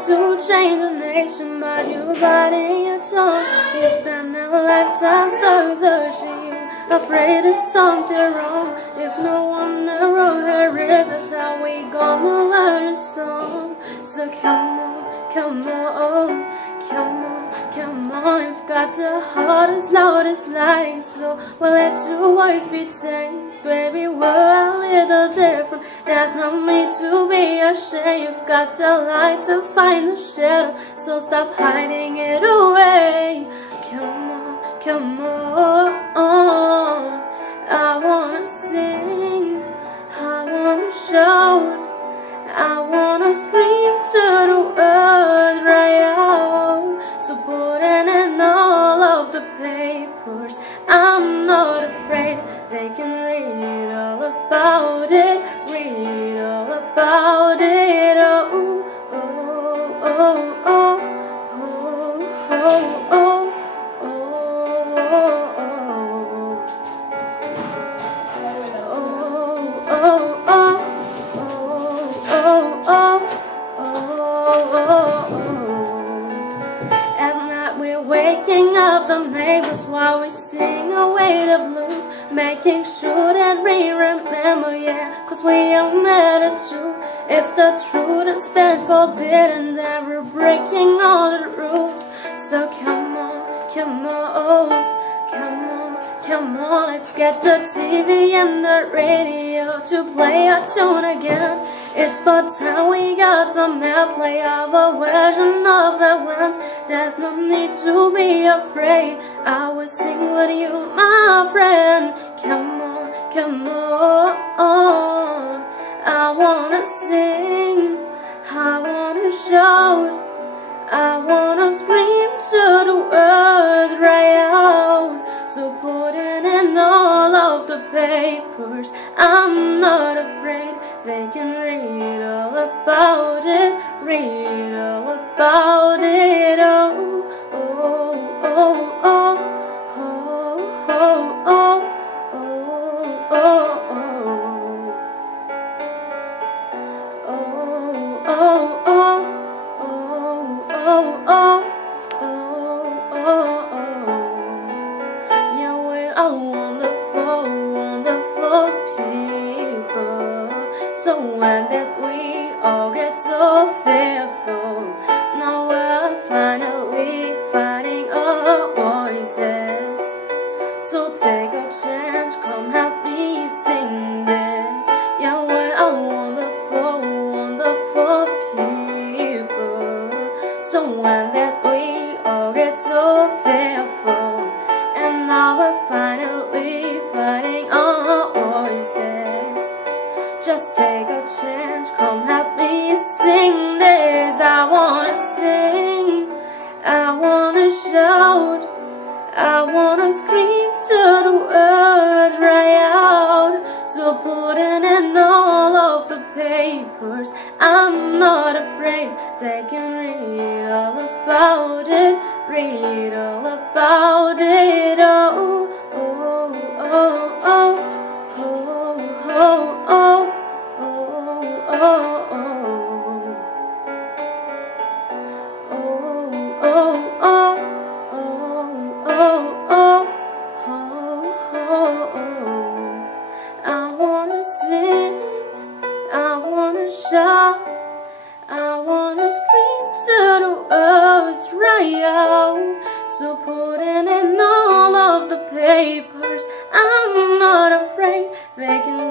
to change the nation, but you're biting your tongue. You spend a lifetime searching, afraid there's something wrong. If no one around here is, that's how we gonna learn a song. So come on, come on, come on, come on. You've got the heart as loud as lightning, so we'll let your voice be tame. Baby, we're a little different, there's no need to be ashamed. You've got the light to find the shadow, so stop hiding it away. Come on, come on. I wanna sing, I wanna shout, I wanna scream to the world right out. So putting in all of the papers, I'm not afraid. They can read all about it, read all about it. Oh, oh, oh, oh, oh, oh, oh, waking up the neighbors while we sing away the blues, making sure that we remember, yeah, cause we are mad at you. If the truth has been forbidden, then we're breaking all the rules. So come on, come on, come on, come on. Let's get the TV and the radio to play our tune again. It's about time we got to play our version of it once. There's no need to be afraid, I will sing with you, my friend. Come on, come on. I wanna sing, I wanna shout, I wanna scream to the world right out. So putting in all of the papers, I'm not afraid. They can read all about it, read all about it. Oh, oh, oh, oh, oh, oh, oh, oh, oh, oh, oh, oh. Wonderful, wonderful people. So when did we all get so fearful? Now we're finally finding our voices. So take a chance, come help me sing this. Yeah, we're a wonderful, wonderful people. So when did we all get so fearful? And now we're finally finding our voices. Just take a chance, come help me sing this. I wanna sing, I wanna shout, I wanna scream to the world right out. So putting in all of the papers, I'm not afraid. They can read all about it, read all about it. Oh, oh, oh, oh, oh, oh, oh, oh, oh, oh. Shout, I wanna scream to the words right out. So putting in all of the papers, I'm not afraid. They can